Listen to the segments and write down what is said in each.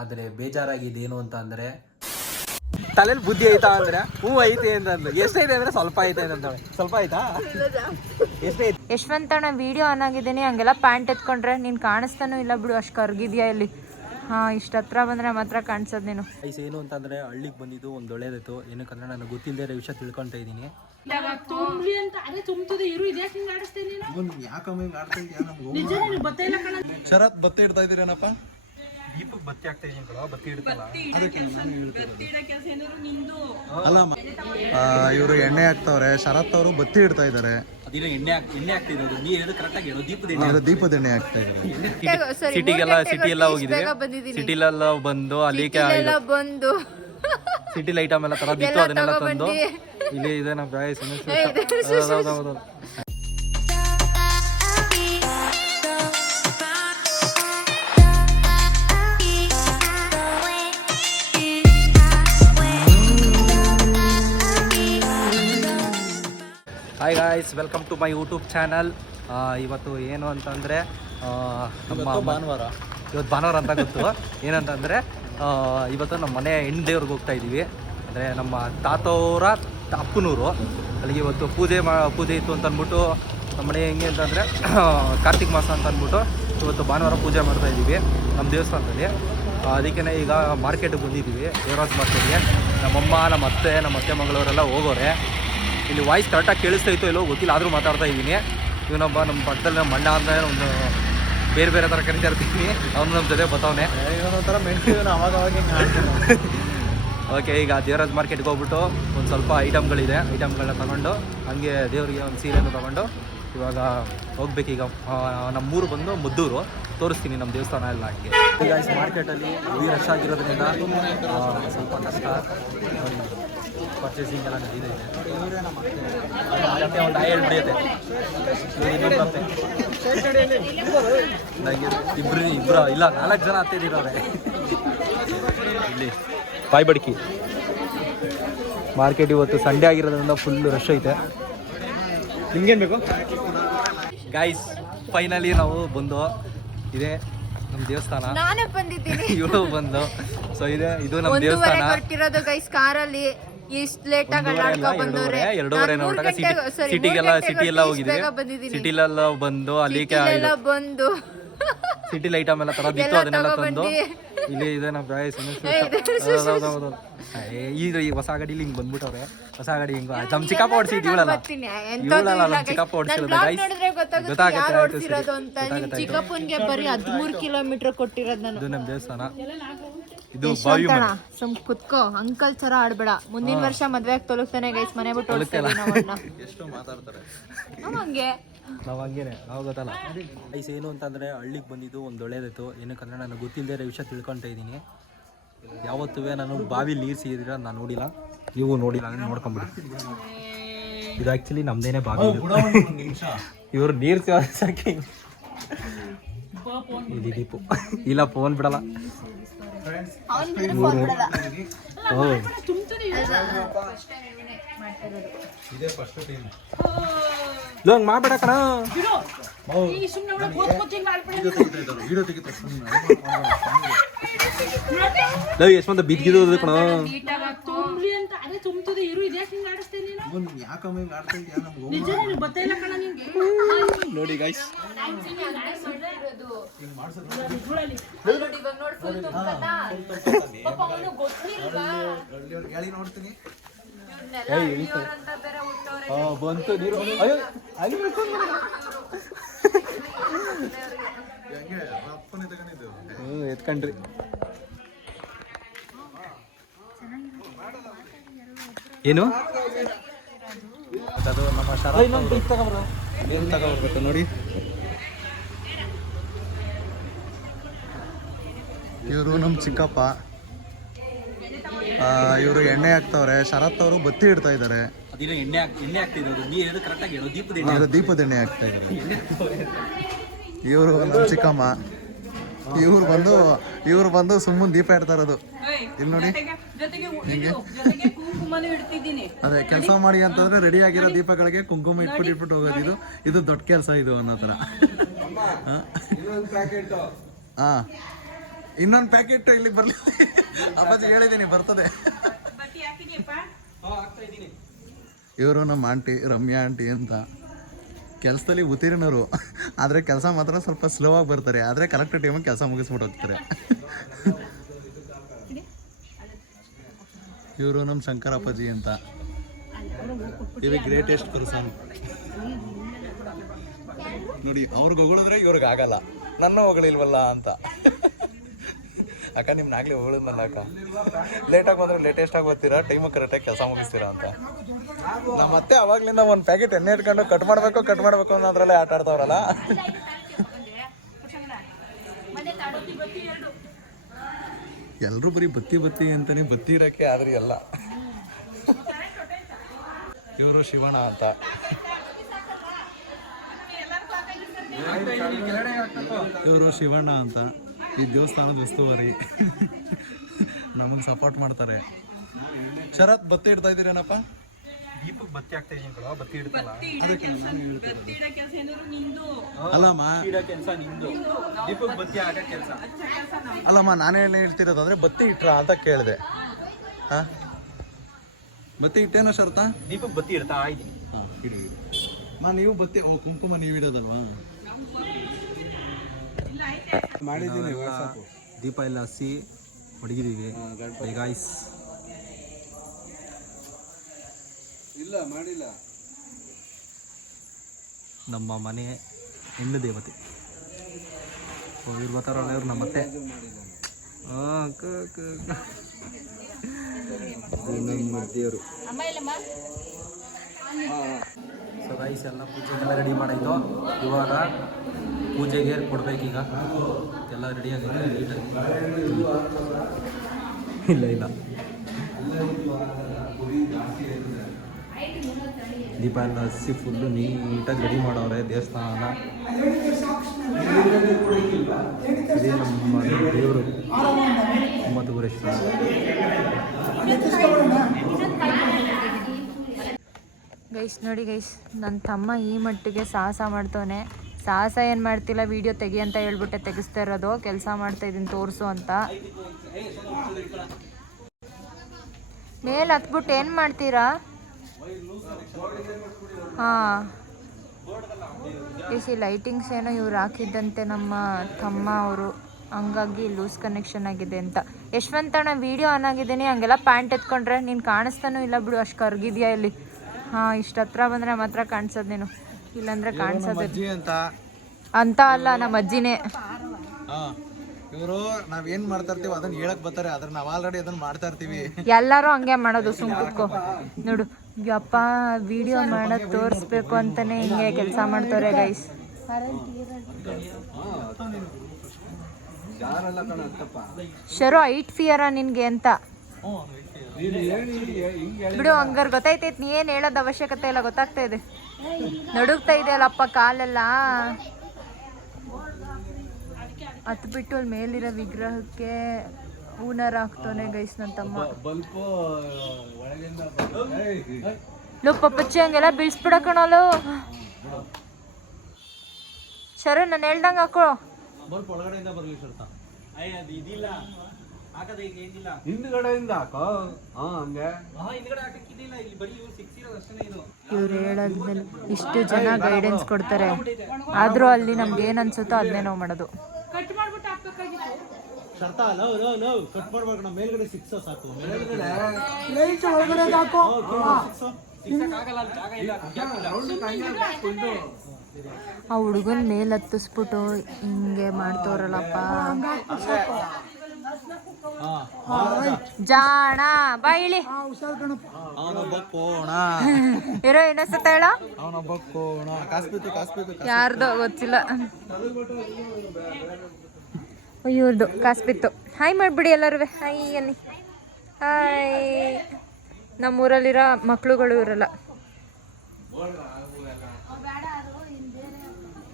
ಆದರೆ ಬೇಜಾರಾಗಿದ್ದೇನು ಅಂತ ಅಂದರೆ ತಲೆಯಲ್ಲಿ ಬುದ್ಧಿ ಐತಾ ಅಂದರೆ ಹೂ ಐತೆ ಅಂತಂದು ಎಷ್ಟೈತೆ ಅಂದರೆ ಸ್ವಲ್ಪ ಐತೆ ಅಂತಂದಳೆ. ಸ್ವಲ್ಪ ಆಯ್ತಾ? ಎಷ್ಟೈತೆ? ಯಶವಂತಣ್ಣ ವಿಡಿಯೋ ಆನ್ ಆಗಿದ್ದೀನಿ, ಹಂಗೆಲ್ಲ ಪ್ಯಾಂಟ್ ಎತ್ಕೊಂಡ್ರೆ ನೀನು ಕಾಣಿಸ್ತಾನೂ ಇಲ್ಲ ಬಿಡು, ಅಷ್ಟು ಕರ್ಗಿದ್ಯಾ ಇಲ್ಲಿ. ಹಾಂ, ಇಷ್ಟು ಹತ್ರ ಬಂದರೆ ಮಾತ್ರ ಕಾಣಿಸೋದು ನೀನು. ಏನು ಅಂತಂದರೆ ಹಳ್ಳಿಗೆ ಬಂದಿದ್ದು ಒಂದು ಒಳ್ಳೇದಾಯ್ತು. ಏನಕ್ಕಂದ್ರೆ ನನಗೆ ಗೊತ್ತಿಲ್ಲದೆ ವಿಷಯ ತಿಳ್ಕೊತಾ ಇದ್ದೀನಿ. ಶರತ್ ಬತ್ತೆ ಇಡ್ತಾ ಇದ್ದೀರೇನಪ್ಪ? ದೀಪಕ್ಕೆ ಬತ್ತಿ ಆಗ್ತಾ ಇದೀನಿ ಕಣ, ಬತ್ತಿ ಇಡ್ತಲ್ಲ. ಅಲ್ಲ, ಇವರು ಎಣ್ಣೆ ಹಾಕ್ತವ್ರೆ, ಶರತ್ ಅವರು ಬತ್ತಿ ಇಡ್ತಾ ಇದ್ದಾರೆ. ಅದಿನ ಎಣ್ಣೆ ಆಗ್ತಿರೋದು ನೀರು ಕರೆಕ್ಟಾಗಿ ಹೇಳೋ. ದೀಪದ ಎಣ್ಣೆ ಹಾಕ್ತಾ ಇದ್ದಾರೆ. ಸಿಟಿ ಎಲ್ಲ ಹೋಗಿದ್ವಿ, ಸಿಟಿಲೆಲ್ಲ ಬಂದು ಅಲ್ಲಿಗೆ ಬಂದು ಸಿಟಿಲ್ ಐಟಮ್ ಎಲ್ಲ ತರದಿತ್ತು, ಅದನ್ನೆಲ್ಲ ತಂದು ಇಲ್ಲಿ ಇದೆ ನಮ್ಮ guys. Hi guys, welcome to my YouTube channel. ಇವತ್ತು ಏನು ಅಂತಂದರೆ ನಮ್ಮ ಇವತ್ತು ಭಾನುವಾರ ಅಂತ ಗೊತ್ತು. ಏನಂತಂದರೆ ಇವತ್ತು ನಮ್ಮ ಮನೆ ಹೆಣ್ಣು ದೇವ್ರಿಗೆ ಹೋಗ್ತಾ ಇದ್ದೀವಿ. ಅಂದರೆ ನಮ್ಮ ತಾತವರ ಅಪ್ಪನೂರು. ಅಲ್ಲಿಗೆ ಇವತ್ತು ಪೂಜೆ ಇತ್ತು ಅಂತ ಅಂದ್ಬಿಟ್ಟು ನಮ್ಮ ಮನೆ ಹೆಂಗೆ ಅಂತಂದರೆ ಕಾರ್ತಿಕ್ ಮಾಸ ಅಂತ ಅಂದ್ಬಿಟ್ಟು ಇವತ್ತು ಭಾನುವಾರ ಪೂಜೆ ಮಾಡ್ತಾ ಇದ್ದೀವಿ ನಮ್ಮ ದೇವಸ್ಥಾನದಲ್ಲಿ. ಅದಕ್ಕೇ ಈಗ ಮಾರ್ಕೆಟಿಗೆ ಬಂದಿದ್ದೀವಿ, ದೇವರಾಜ್ ಮಾರ್ಕೆಟ್ಗೆ. ನಮ್ಮಮ್ಮ, ನಮ್ಮ ಅತ್ತೆ ಮಗಳವರೆಲ್ಲ ಹೋಗೋರೆ. ಇಲ್ಲಿ ವಾಯ್ಸ್ ಕರೆಕ್ಟಾಗಿ ಕೇಳಿಸ್ತಾ ಇತ್ತು ಇಲ್ಲೋ ಗೊತ್ತಿಲ್ಲ, ಆದರೂ ಮಾತಾಡ್ತಾ ಇದ್ದೀನಿ. ಇವನೊಬ್ಬ ನಮ್ಮ ಪಕ್ಕದಲ್ಲಿ ನಮ್ಮ ಅಣ್ಣ ಅಂದರೆ ಒಂದು ಬೇರೆ ಥರ ಕರಿತಾ ಇರ್ತೀನಿ, ಅವನು ನಮ್ಮ ಜೊತೆ ಬರ್ತಾವನೆ. ಒಂಥರ ಮೆಣಸಿನ ಅವಾಗ ಓಕೆ, ಈಗ ದೇವರಾಜ್ ಮಾರ್ಕೆಟ್ಗೆ ಹೋಗ್ಬಿಟ್ಟು ಒಂದು ಸ್ವಲ್ಪ ಐಟಮ್ಗಳನ್ನ ತೊಗೊಂಡು ಹಂಗೆ ದೇವರಿಗೆ ಒಂದು ಸೀರೆಯನ್ನು ತೊಗೊಂಡು ಇವಾಗ ಹೋಗ್ಬೇಕೀಗ. ನಮ್ಮೂರು ಬಂದು ಮುದ್ದೂರು, ತೋರಿಸ್ತೀನಿ ನಮ್ಮ ದೇವಸ್ಥಾನ ಎಲ್ಲ. ಹಂಗೆ ಈಗ ಮಾರ್ಕೆಟಲ್ಲಿ ಹೆವಿ ರಶ್ ಆಗಿರೋದ್ರಿಂದ ಸ್ವಲ್ಪ ಕಷ್ಟ. ಪರ್ಚೇಸಿಂಗ್ ಎಲ್ಲ ನಡೀತಾ ಇದೆ. ಒಂದು ಆಯಲ್ ಬಿಡಿಯುತ್ತೆ, ಇಬ್ಬರು ಇಲ್ಲ 4 ಜನ ಹತ್ತಿದ್ದೀರವ್ರೆ. ಇಲ್ಲಿ ಪಾಯ್ಬಡ್ಕಿ ಮಾರ್ಕೆಟ್ ಇವತ್ತು ಸಂಡೇ ಆಗಿರೋದ್ರಿಂದ ಫುಲ್ ರಶ್ ಐತೆ. ನಿಮ್ಗೇನು ಬೇಕು ಗಾಯ್ಸ್? ಫೈನಲಿ ನಾವು ಬಂದು ಇದೆ ನಮ್ಮ ದೇವಸ್ಥಾನ. ನಾನೇ ಬಂದಿದ್ದೀನಿ, ಇವಳು ಬಂದು. ಸೊ ಇದು ನಮ್ಮ ದೇವಸ್ಥಾನ. ಹೊರಟಿರೋದು ಗೈಸ್ ಕಾರಲ್ಲಿ. ಇಷ್ಟು ಲೇಟ್ ಆಗಿ ಬಂದವ್ರೆ. 2:30 ಸಿಟಿ ಎಲ್ಲ ಹೋಗಿದ್ವಿ, ಸಿಟಿಲೆಲ್ಲ ಬಂದು ಅಲ್ಲಿಗೆ ಬಂದು ಸಿಟಿಲ್ ಐಟಮ್ ಎಲ್ಲ ತರದಿತ್ತು, ಅದನ್ನೆಲ್ಲ ತಂದು ಇಲ್ಲಿ ಇದೆ ನಮ್ಮ ಗಾಯಸ್. ಈಗ ಹೊಸ ಗಾಡಿಲಿ ಹಿಂಗೆ ಬಂದ್ಬಿಟ್ಟವ್ರೆ. ಹೊಸ ಗಾಡಿ ಹಿಂಗೆ ನಮ್ಮ ಚಿಕ್ಕಪ್ಪ ಓಡಿಸಿದ್ದು, ಇವಳಲ್ಲ ನಮ್ಮ ಚಿಕ್ಕಪ್ಪ ಓಡಿಸಿರೋದು ಗೈಸ್. ಚಿಕ್ಕಪ್ಪನ್ಗೆ ಬರೀ 13 ಕಿಲೋಮೀಟರ್ ಕೊಟ್ಟಿರೋದು ನಾನು. ಇದು ನಮ್ಮ ದೇವಸ್ಥಾನ. ಇದು ಸುಮ್ ಕುತ್ಕೋ, ಅಂಕಲ್ ಚರ ಆಡ್ಬೇಡ. ಮುಂದಿನ ವರ್ಷ ಮದ್ವೆ ಆಗಿ ತೊಲಗ್ತಾನೆ ಗೈಸ್, ಮನೆ ಬಿಟ್ಟು ಹಂಗೆ ನಾವು ಹಂಗೇನೆ, ನಾವು ಗೊತ್ತಲ್ಲ ಗೈಸ್. ಏನು ಅಂತಂದರೆ ಹಳ್ಳಿಗೆ ಬಂದಿದ್ದು ಒಂದು ಒಳ್ಳೇದಾಯ್ತು. ಏನಕ್ಕಂದರೆ ನನಗೆ ಗೊತ್ತಿಲ್ಲದೆ ವಿಷಯ ತಿಳ್ಕೊತಾ ಇದ್ದೀನಿ. ಯಾವತ್ತೂ ನಾನು ಬಾವಿ ನೀರು ಸಿಗಿದ್ರೆ ನಾನು ನೋಡಿಲ್ಲ, ನೀವು ನೋಡಿಲ್ಲ ಅಂದರೆ ನೋಡ್ಕೊಂಬಿಡಿ. ಇದು ಆ್ಯಕ್ಚುಲಿ ನಮ್ಮದೇನೆ ಬಾವಿ. ಇವರು ನೀರು ಸಾಕಿ ಇದು ದೀಪು ಇಲ್ಲ, ಫೋನ್ ಬಿಡಲ್ಲ. ಲೋಂಗ್ ಮಾಡಬೇಡ ಕಣ. ಯಶವಂತ ಬಿದ್ದಿರೋದು ಕಣ. ನೋಡಿ ಗೈಸ್, ಬಂತು ನೀರು. ಎತ್ಕೊಂಡ್ರಿ. ಏನು ಅದು ನಮ್ಮ ಏನು ತಗೋಬರ್ಬೇಕು ನೋಡಿ. ಇವರು ನಮ್ಮ ಚಿಕ್ಕಪ್ಪ, ಇವರು ಎಣ್ಣೆ ಹಾಕ್ತವ್ರೆ. ಶರತ್ ಅವರು ಬತ್ತಿ ಇಡ್ತಾ ಇದ್ದಾರೆ. ಎಣ್ಣೆ ಆಗ್ತಿರೋದು ನೀರು ಕರೆಕ್ಟಾಗಿ ಹೇಳೋ. ದೀಪದ ಎಣ್ಣೆ ಹಾಕ್ತಾ ಇದ್ದಾರೆ. ಇವರು ನಮ್ಮ ಚಿಕ್ಕಮ್ಮ, ಇವ್ರು ಬಂದು ಸುಮ್ಮನೆ ದೀಪ ಇಡ್ತಾ ಇರೋದು. ಇಲ್ಲಿ ನೋಡಿ ಹಿಂಗೆ. ಅದೇ ಕೆಲಸ ಮಾಡಿ ಅಂತಂದ್ರೆ ರೆಡಿ ಆಗಿರೋ ದೀಪಗಳಿಗೆ ಕುಂಕುಮ ಇಟ್ಬಿಟ್ಟು ಹೋಗೋದು. ಇದು ದೊಡ್ಡ ಕೆಲಸ ಇದು ಅನ್ನೋ ಥರ. ಹಾ, ಇನ್ನೊಂದು ಪ್ಯಾಕೆಟ್ ಇಲ್ಲಿ ಬರ್ಲಿ. ಅಪ್ಪಾಜಿ ಹೇಳಿದ್ದೀನಿ ಬರ್ತದೆ. ಇವರು ನಮ್ಮ ಆಂಟಿ ರಮ್ಯಾ ಆಂಟಿ ಅಂತ ಕೆಲಸದಲ್ಲಿ ಉತ್ತೀರ್ಣರು, ಆದರೆ ಕೆಲಸ ಮಾತ್ರ ಸ್ವಲ್ಪ ಸ್ಲೋ ಆಗಿ ಬರ್ತಾರೆ, ಆದರೆ ಕರೆಕ್ಟ್ ಟೈಮಿಗೆ ಕೆಲಸ ಮುಗಿಸ್ಬಿಟ್ಟು ಹೋಗ್ತಾರೆ. ಇವರು ನಮ್ಮ ಶಂಕರ್ ಅಪ್ಪಾಜಿ ಅಂತ, ಇವಿ ಗ್ರೇಟೆಸ್ಟ್ ಪರ್ಸನ್ ನೋಡಿ. ಅವ್ರಿಗೆ ಹೊಗಳಿದ್ರೆ ಇವ್ರಿಗೆ ಆಗಲ್ಲ, ನನ್ನ ಹೊಗಳಿಲ್ವಲ್ಲ ಅಂತ. ಅಕ್ಕ ನಿಮ್ನಾಗ್ಲಿ ಹೊಗಳಿದ್ನಲ್ಲ ಅಕ್ಕ, ಲೇಟಾಗಿ ಬಂದರೆ ಲೇಟೆಸ್ಟ್ ಆಗಿ ಬರ್ತೀರಾ, ಟೈಮಿಗೆ ಕರೆಕ್ಟಾಗಿ ಕೆಲಸ ಮುಗಿಸ್ತೀರಾ ಅಂತ. ನಮ್ಮ ಮತ್ತೆ ಅವಾಗ್ಲಿಂದ ಒಂದು ಪ್ಯಾಕೆಟ್ ಎಣ್ಣೆ ಇಟ್ಕೊಂಡು ಕಟ್ ಮಾಡಬೇಕು ಅನ್ನೋದ್ರಲ್ಲೇ ಆಟ ಆಡ್ತಾವ್ರಲ್ಲ. ಎಲ್ಲರೂ ಬರೀ ಬತ್ತಿ ಅಂತಾನೆ ಬತ್ತಿ ಇರೋಕ್ಕೆ ಆದ್ರಿ ಎಲ್ಲ. ಇವರು ಶಿವಣ್ಣ ಅಂತ. ಈ ದೇವಸ್ಥಾನದ ಉಸ್ತುವಾರಿ, ನಮಗೆ ಸಪೋರ್ಟ್ ಮಾಡ್ತಾರೆ. ಶರತ್ ಬತ್ತಿ ಇಡ್ತಾ ಇದ್ದೀರೇನಪ್ಪ? ದೀಪಕ್ಕೆ ಬತ್ತಿ ಆಗ್ತಾ ಇದೀನಿ ಕಣ, ಬತ್ತಿ ಇಡ್ತಲ್ಲ. ಅಲ್ಲಮ್ಮ ದೀಪಕ್ಕೆ ಬತ್ತಿ ಆಗ ಕೆಲಸ ಅಲ್ಲಮ್ಮ, ನಾನೇನು ಹೇಳ್ತಿರೋದು ಅಂದರೆ ಬತ್ತಿ ಇಟ್ರಾ ಅಂತ ಕೇಳಿದೆ. ಹಾಂ, ಬತ್ತಿ ಇಟ್ಟೇನೋ ಶರತ? ದೀಪಕ್ಕೆ ಬತ್ತಿ ಇಡ್ತಾ ಇದ್ದೀನಿ. ಹಾಂ, ಇಡಿ. ನೀವು ಬತ್ತಿ ಕುಂಕುಮ ನೀವು ಇಡೋದಲ್ವಾ? ಮಾಡಿದ್ದೀನಿ. ದೀಪ ಎಲ್ಲ ಹಸಿ ಹೊಡಗಿದ್ದೀವಿ ಗಾಯ್ಸ್. ಇಲ್ಲ ಮಾಡಿಲ್ಲ. ನಮ್ಮ ಮನೆ ಹೆಣ್ಣು ದೇವತೆ ಇವ್ರು ಬರ್ತಾರಲ್ಲ, ಇವ್ರು ನಮ್ಮ ಮತ್ತೆ ದೇವರು. ಸೊ ಗೈಸ್ ಎಲ್ಲ ಪೂಜೆಗೆಲ್ಲ ರೆಡಿ ಮಾಡಾಯಿತು. ಇವಾಗ ಪೂಜೆಗೆ ಕೊಡ್ಬೇಕೀಗ. ಎಲ್ಲ ರೆಡಿಯಾಗಿದೆ ನೀಟಾಗಿ. ಇಲ್ಲ ದೀಪ ಎಲ್ಲ ಹಸಿ ಫುಲ್ಲು ನೀಟಾಗಿ ರೆಡಿ ಮಾಡವ್ರೆ ದೇವಸ್ಥಾನ. ಇದೇ ನಮ್ಮ ದೇವರು ಉಮ್ಮತ್ತುಗುರೇಶ್ವರ. ಗೈಸ್ ನೋಡಿ ಗೈಸ್, ನನ್ನ ತಮ್ಮ ಈ ಮಟ್ಟಿಗೆ ಸಾಹಸ ಮಾಡ್ತವನೆ. ಸಾಹಸ ಏನು ಮಾಡ್ತಿಲ್ಲ, ವಿಡಿಯೋ ತೆಗಿ ಅಂತ ಹೇಳ್ಬಿಟ್ಟೆ ತೆಗಿಸ್ತಾ ಇರೋದು. ಕೆಲಸ ಮಾಡ್ತಾ ಇದ್ದೀನಿ ತೋರಿಸು ಅಂತ. ಮೇಲೆ ಹತ್ಬಿಟ್ಟು ಏನು ಮಾಡ್ತೀರಾ? ಹಾಂ, ಈ ಲೈಟಿಂಗ್ಸ್ ಏನೋ ಇವ್ರು ಹಾಕಿದ್ದಂತೆ ನಮ್ಮ ತಮ್ಮ ಅವರು, ಹಂಗಾಗಿ ಲೂಸ್ ಕನೆಕ್ಷನ್ ಆಗಿದೆ ಅಂತ. ಯಶವಂತಣ್ಣ ವಿಡಿಯೋ ಆನ್ ಆಗಿದ್ದೀನಿ, ಹಂಗೆಲ್ಲ ಪ್ಯಾಂಟ್ ಎತ್ಕೊಂಡ್ರೆ ನೀನು ಕಾಣಿಸ್ತಾನೂ ಇಲ್ಲ ಬಿಡು, ಅಷ್ಟು ಕರ್ಗಿದ್ಯಾ ಇಲ್ಲಿ. ಹಾಂ, ಇಷ್ಟು ಹತ್ರ ಬಂದರೆ ಮಾತ್ರ ಕಾಣಿಸೋದು ನೀನು, ಇಲ್ಲಾಂದ್ರೆ ಕಾಣಿಸೋದು ಅಂತ ಅಲ್ಲ, ನಮ್ಮ ಅಜ್ಜಿನೇ. ಇವರು ನಾವೇನ್ ಮಾಡ್ತಾ ಇರ್ತೀವಿ ಅದನ್ನ ಹೇಳಕ್ ಬರ್ತಾರೆ, ಆದ್ರೆ ನಾವ್ ಆಲ್ರೆಡಿ ಅದನ್ನ ಮಾಡ್ತಾ ಇರ್ತೀವಿ. ಎಲ್ಲರೂ ಹಂಗೆ ಮಾಡೋದು, ಸುಮ್ ಕುತ್ಕೋ. ನೋಡು ಯಪ್ಪ, ವಿಡಿಯೋ ಮಾಡೋದು ತೋರಿಸ್ಬೇಕು ಅಂತಾನೆ ಹಿಂಗೆ ಕೆಲಸ ಮಾಡ್ತಾರೆ ಗೈಸ್. ಶರು ಐಟ್ ಫಿಯರಾ ನಿನ್ಗೆ ಅಂತ ಬಿಡು. ಹಂಗಾರೆ ಗೊತ್ತಾಯ್ತೈತೆ, ನೀ ಏನು ಹೇಳೋದು ಅವಶ್ಯಕತೆ ಇಲ್ಲ, ಗೊತ್ತಾಗ್ತಾ ಇದೆ. ನಡುಗ್ತಾ ಇದೆಯಲ್ಲಪ್ಪ ಕಾಲೆಲ್ಲ. ಹತ್ಬಿಟ್ಟು ಅಲ್ಲಿ ಮೇಲಿರೋ ವಿಗ್ರಹಕ್ಕೆ ಹೂನಾರ ಹಾಕ್ತಾನೆ ಗೈಸ್ ನನ್ನ ತಮ್ಮ. ಲೋ ಪಪ್ಪಚ್ಚಿ, ಹಂಗೆಲ್ಲ ಬೀಳ್ಸ್ಬಿಡಕಣಲು. ಶರು ನಾನು ಹೇಳ್ದಂಗೆ ಹಾಕೋ. ಇವ್ರು ಹೇಳೋದ್ಮೇಲೆ ಇಷ್ಟು ಜನ ಗೈಡೆನ್ಸ್ ಕೊಡ್ತಾರೆ, ಆದ್ರೂ ಅಲ್ಲಿ ನಮ್ಗೆ ಏನ್ ಅನ್ಸುತ್ತೋ ಅದನ್ನೇ ನಾವು ಮಾಡೋದು. ಆ ಹುಡುಗನ್ ಮೇಲ್ ಹತ್ತಿಸ್ಬಿಟ್ಟು ಹಿಂಗೆ ಮಾಡ್ತವ್ರಲ್ಲಪ್ಪ. ಜಾಣ ಬಾಯಿಲಿ ಇರೋ ಏನಸತ್ತ ಹೇಳ, ಯಾರ್ದು ಗೊತ್ತಿಲ್ಲ. ಇವ್ರದ್ದು ಕಾಸ್ಬಿತ್ತು. ಹಾಯ್ ಮಾಡಿಬಿಡಿ ಎಲ್ಲರೂ, ಹಾಯ್ ಅಲ್ಲಿ. ಹಾಯ್. ನಮ್ಮೂರಲ್ಲಿರೋ ಮಕ್ಳುಗಳು ಇರಲ್ಲ.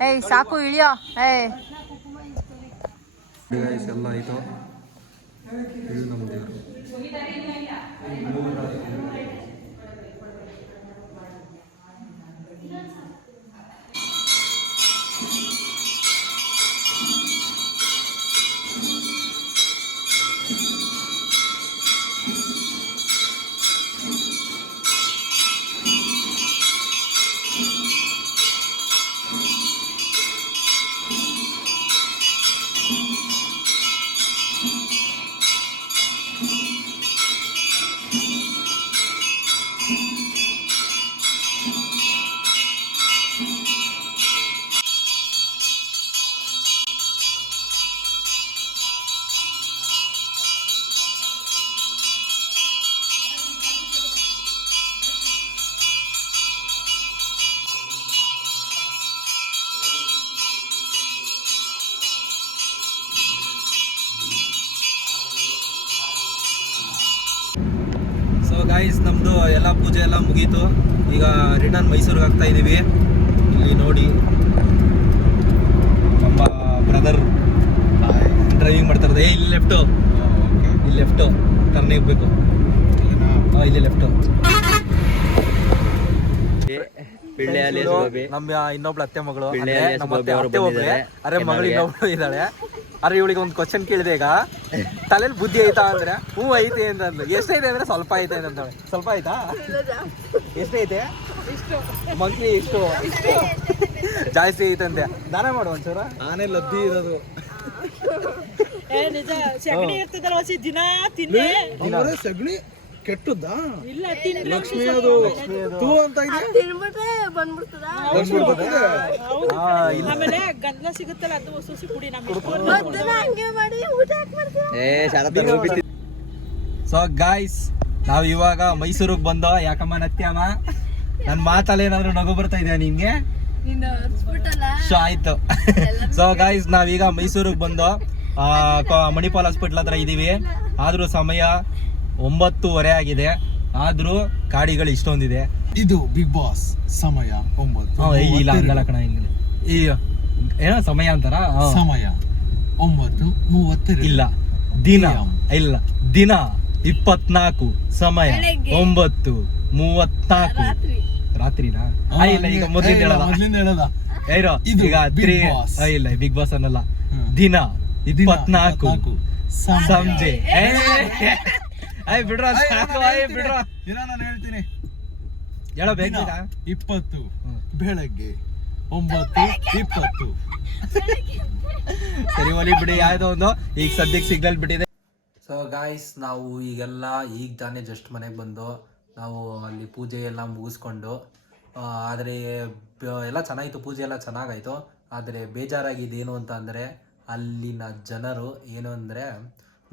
ಏಯ್ ಸಾಕು ಇಳಿಯೋ. ಏಯ್ ಎಲ್ಲ ಆಯಿತು. ಇದು ನಮ್ಮ ದೇವರು. ಗಾಯ್ಸ್ ನಮ್ಮದು ಎಲ್ಲ ಪೂಜೆ ಎಲ್ಲ ಮುಗೀತು. ಈಗ ರಿಟರ್ನ್ ಮೈಸೂರಿಗೆ ಆಗ್ತಾ ಇದ್ದೀವಿ. ಇಲ್ಲಿ ನೋಡಿ ನಮ್ಮ ಬ್ರದರ್ ಡ್ರೈವಿಂಗ್ ಮಾಡ್ತಾರೆ. ಇಲ್ಲಿ ಲೆಫ್ಟು, ಇಲ್ಲಿ ಲೆಫ್ಟು ಟರ್ನ್ ಇರಬೇಕು. ಹಾಂ, ಇಲ್ಲಿ ಲೆಫ್ಟು. ನಮ್ಮ ಇನ್ನೊಬ್ಳು ಅತ್ತೆ ಮಗಳು, ನಮ್ಮ ಅತ್ತೆ ಒಬ್ಳೆ, ಅರೆ ಮಗಳು ಇನ್ನೊಬ್ಳು ಇದ್ದಾಳೆ. ಅರೆ ಇವಳಿಗೆ ಒಂದು ಕ್ವಶನ್ ಕೇಳಿದೆ ಈಗ, ತಲೆಯಲ್ಲಿ ಬುದ್ಧಿ ಐತಾ ಅಂದ್ರೆ ಹ್ಞೂ ಐತೆ ಅಂತಂದು. ಎಷ್ಟೈತೆ ಅಂದ್ರೆ ಸ್ವಲ್ಪ ಐತೆ ಅಂತಂದಾಳೆ. ಸ್ವಲ್ಪ ಆಯ್ತಾ? ಎಷ್ಟೈತೆ? ಮಂತ್ಲಿ ಇಷ್ಟು ಜಾಸ್ತಿ ಐತಂತೆ. ದಾನ ಮಾಡು ಒಂಚೂರು. ಆನೆ ಲದ್ದಿ ಇರೋದು ಸಗಣಿ ಕೆಟ್ಟದ್ದಾ? ಇಲ್ಲ, ಲಕ್ಷ್ಮಿ ಅದು ತೂ ಅಂತ ಆಮೇಲೆ ಗಂಧ ಸಿಗುತ್ತಲ್ಲ ಅದು ಸೂಸಿ ಕುಡಿ. ಸೊ ಗಾಯ್ಸ್, ನಾವ್ ಇವಾಗ ಮೈಸೂರಿಗೆ ಬಂದೋ. ಯಾಕಮ್ಮ ನತ್ಯಮ್ಮ, ನನ್ ಮಾತಲ್ಲಿ ಏನಾದ್ರು ನಗು ಬರ್ತಾ ಇದೆಯಾ ನಿನ್ಗೆ? ಸೊ ಆಯ್ತು. ಸೊ ಗಾಯ್ಸ್, ನಾವೀಗ ಮೈಸೂರಿಗೆ ಬಂದು ಮಣಿಪಾಲ್ ಹಾಸ್ಪಿಟ್ಲ್ ಹತ್ರ ಇದೀವಿ. ಆದ್ರೂ ಸಮಯ 9:30 ಆಗಿದೆ. ಆದ್ರೂ ಗಾಡಿಗಳು ಇಷ್ಟೊಂದಿದೆ. ಇದು ಬಿಗ್ ಬಾಸ್ ಸಮಯ 9. ಇಲ್ಲ ಹಂಗಲ್ಲ ಕಣ, ಹಿಂಗ ಏನೋ ಸಮಯ ಅಂತಾರ. ಸಮಯ 9:30. ಇಲ್ಲ, ದಿನ ಇಲ್ಲ, ದಿನ 24, ಸಮಯ 9:34. ರಾತ್ರಿನಾ? ಇಲ್ಲ, ಈಗ ಮೊದ್ಲಿಂದ ಹೇಳದ ಏನೋ ಈಗ 3. ಇಲ್ಲ, ಬಿಗ್ ಬಾಸ್ ಅನ್ನಲ್ಲ. ದಿನ 24 ಸಂಜೆ. ಬಿಡ್ರ ಬಿಡ್ರ, ನಾನು ಹೇಳ್ತೀನಿ. ಹೇಳೋ ಬೇಗ 20 ಬೆಳಗ್ಗೆ 9:20. ಸರಿ ಒಲಿ ಬಿಡಿ, ಯಾವ್ದೋ ಒಂದು ಈಗ ಸದ್ಯಕ್ಕೆ ಸಿಗ್ನಲ್ ಬಿಟ್ಟಿದೆ. ಸೊ ಗಾಯ್ಸ್, ನಾವು ಈಗೆಲ್ಲ ಈಗ ತಾನೇ ಜಸ್ಟ್ ಮನೆಗೆ ಬಂದು ನಾವು ಅಲ್ಲಿ ಪೂಜೆ ಎಲ್ಲ ಮುಗಿಸ್ಕೊಂಡು, ಆದರೆ ಎಲ್ಲ ಚೆನ್ನಾಗಿತ್ತು, ಪೂಜೆ ಎಲ್ಲ ಚೆನ್ನಾಗಾಯಿತು. ಆದರೆ ಬೇಜಾರಾಗಿದ್ದೇನು ಅಂತ ಅಂದರೆ ಅಲ್ಲಿನ ಜನರು ಏನು ಅಂದರೆ,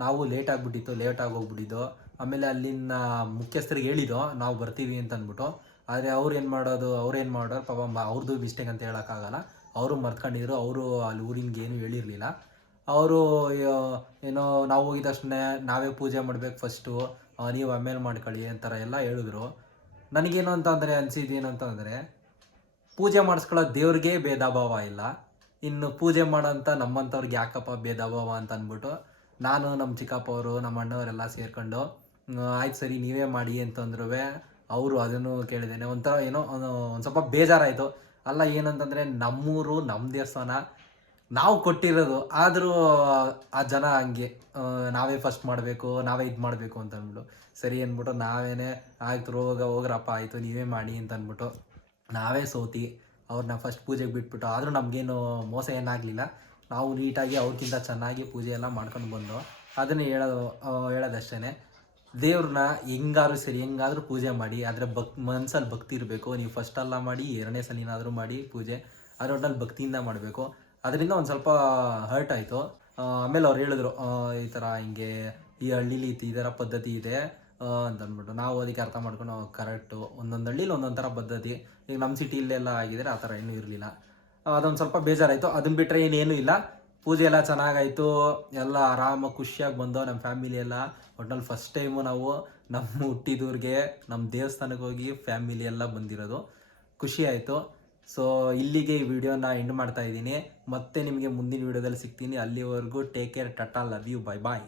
ನಾವು ಲೇಟ್ ಆಗೋಗ್ಬಿಟ್ಟಿದ್ದು. ಆಮೇಲೆ ಅಲ್ಲಿನ ಮುಖ್ಯಸ್ಥರಿಗೆ ಹೇಳಿದ್ದು ನಾವು ಬರ್ತೀವಿ ಅಂತ ಅಂದ್ಬಿಟ್ಟು. ಆದರೆ ಅವ್ರು ಏನು ಮಾಡೋರು ಪಾಪ, ಅವ್ರದ್ದು ಮಿಸ್ಟೇಕ್ ಅಂತ ಹೇಳೋಕ್ಕಾಗಲ್ಲ. ಅವರು ಮರ್ತ್ಕೊಂಡಿದ್ರು. ಅವರು ಅಲ್ಲಿ ಊರಿನ್ಗೆ ಏನು ಹೇಳಿರಲಿಲ್ಲ. ಅವರು ಏನೋ ನಾವು ಹೋಗಿದ ತಕ್ಷಣ ನಾವೇ ಪೂಜೆ ಮಾಡಬೇಕು ಫಸ್ಟು, ನೀವು ಆಮೇಲೆ ಮಾಡ್ಕೊಳ್ಳಿ ಅಂತಾರ ಎಲ್ಲ ಹೇಳಿದ್ರು. ನನಗೇನು ಅಂತ ಅಂದರೆ ಅನಿಸಿದ್ದೇನು ಅಂತಂದರೆ, ಪೂಜೆ ಮಾಡಿಸ್ಕೊಳ್ಳೋ ದೇವ್ರಿಗೆ ಭೇದ ಭಾವ ಇಲ್ಲ, ಇನ್ನು ಪೂಜೆ ಮಾಡೋಂಥ ನಮ್ಮಂಥವ್ರಿಗೆ ಯಾಕಪ್ಪ ಭೇದ ಭಾವ ಅಂತ ಅಂದ್ಬಿಟ್ಟು ನಾನು, ನಮ್ಮ ಚಿಕ್ಕಪ್ಪ ಅವರು, ನಮ್ಮ ಅಣ್ಣವರೆಲ್ಲ ಸೇರ್ಕೊಂಡು ಆಯ್ತು ಸರಿ ನೀವೇ ಮಾಡಿ ಅಂತಂದ್ರೂ ಅವರು ಅದನ್ನು ಕೇಳಿದ್ದೇನೆ. ಒಂಥರ ಏನೋ ಒಂದು ಸ್ವಲ್ಪ ಬೇಜಾರಾಯಿತು. ಅಲ್ಲ ಏನಂತಂದರೆ, ನಮ್ಮೂರು, ನಮ್ಮ ದೇವಸ್ಥಾನ, ನಾವು ಕೊಟ್ಟಿರೋದು. ಆದರೂ ಆ ಜನ ಹಂಗೆ ನಾವೇ ಫಸ್ಟ್ ಮಾಡಬೇಕು, ನಾವೇ ಇದು ಮಾಡಬೇಕು ಅಂತ ಅಂದ್ಬಿಟ್ಟು ಸರಿ ಅಂದ್ಬಿಟ್ಟು ನಾವೇನೇ ಆಯ್ತು ಹೋಗ್ರಪ್ಪ ಆಯಿತು ನೀವೇ ಮಾಡಿ ಅಂತ ಅಂದ್ಬಿಟ್ಟು ನಾವೇ ಸೋತಿ ಅವ್ರನ್ನ ಫಸ್ಟ್ ಪೂಜೆಗೆ ಬಿಟ್ಬಿಟ್ಟು. ಆದರೂ ನಮಗೇನು ಮೋಸ ಏನಾಗಲಿಲ್ಲ. ನಾವು ನೀಟಾಗಿ ಅವ್ರಿಗಿಂತ ಚೆನ್ನಾಗಿ ಪೂಜೆ ಎಲ್ಲ ಮಾಡ್ಕೊಂಡು ಬಂದು ಅದನ್ನೇ ಹೇಳೋದಷ್ಟೇ. ದೇವ್ರನ್ನ ಹೆಂಗಾದ್ರೂ ಪೂಜೆ ಮಾಡಿ, ಆದರೆ ಮನ್ಸಲ್ಲಿ ಭಕ್ತಿ ಇರಬೇಕು. ನೀವು ಫಸ್ಟೆಲ್ಲ ಮಾಡಿ, 2ನೇ ಸಲಿನಾದರೂ ಮಾಡಿ ಪೂಜೆ, ಅದ್ರ ಒಟ್ಟಲ್ಲಿ ಭಕ್ತಿಯಿಂದ ಮಾಡಬೇಕು. ಅದರಿಂದ ಒಂದು ಸ್ವಲ್ಪ ಹರ್ಟ್ ಆಯಿತು. ಆಮೇಲೆ ಅವ್ರು ಹೇಳಿದ್ರು, ಈ ಥರ ಹಿಂಗೆ ಈ ಹಳ್ಳೀಲಿ ಈ ಥರ ಪದ್ಧತಿ ಇದೆ ಅಂತಂದ್ಬಿಟ್ಟು. ನಾವು ಅದಕ್ಕೆ ಅರ್ಥ ಮಾಡ್ಕೊಂಡು ಕರೆಕ್ಟು, ಒಂದೊಂದು ಹಳ್ಳೀಲಿ ಒಂದೊಂದು ಥರ ಪದ್ಧತಿ. ಈಗ ನಮ್ಮ ಸಿಟಿಲೆಲ್ಲ ಆಗಿದ್ರೆ ಆ ಥರ ಏನೂ ಇರಲಿಲ್ಲ. ಅದೊಂದು ಸ್ವಲ್ಪ ಬೇಜಾರಾಯಿತು. ಅದನ್ನ ಬಿಟ್ಟರೆ ಇನ್ನೇನು ಇಲ್ಲ. ಪೂಜೆ ಎಲ್ಲ ಚೆನ್ನಾಗಾಯಿತು, ಎಲ್ಲ ಆರಾಮಾಗಿ ಖುಷಿಯಾಗಿ ಬಂದೋ ನಮ್ಮ ಫ್ಯಾಮಿಲಿ ಎಲ್ಲ. ಒಟ್ನಲ್ಲಿ ಫಸ್ಟ್ ಟೈಮು ನಾವು ನಮ್ಮ ಹುಟ್ಟಿದೂರಿಗೆ ನಮ್ಮ ದೇವಸ್ಥಾನಕ್ಕೆ ಹೋಗಿ ಫ್ಯಾಮಿಲಿ ಎಲ್ಲ ಬಂದಿರೋದು. ಖುಷಿ ಆಯಿತು. ಸೊ ಇಲ್ಲಿಗೆ ಈ ವಿಡಿಯೋನ ಎಂಡ್ ಮಾಡ್ತಾ ಇದ್ದೀನಿ. ಮತ್ತೆ ನಿಮಗೆ ಮುಂದಿನ ವಿಡಿಯೋದಲ್ಲಿ ಸಿಗ್ತೀನಿ. ಅಲ್ಲಿವರೆಗೂ take care, tata, love you, bye bye.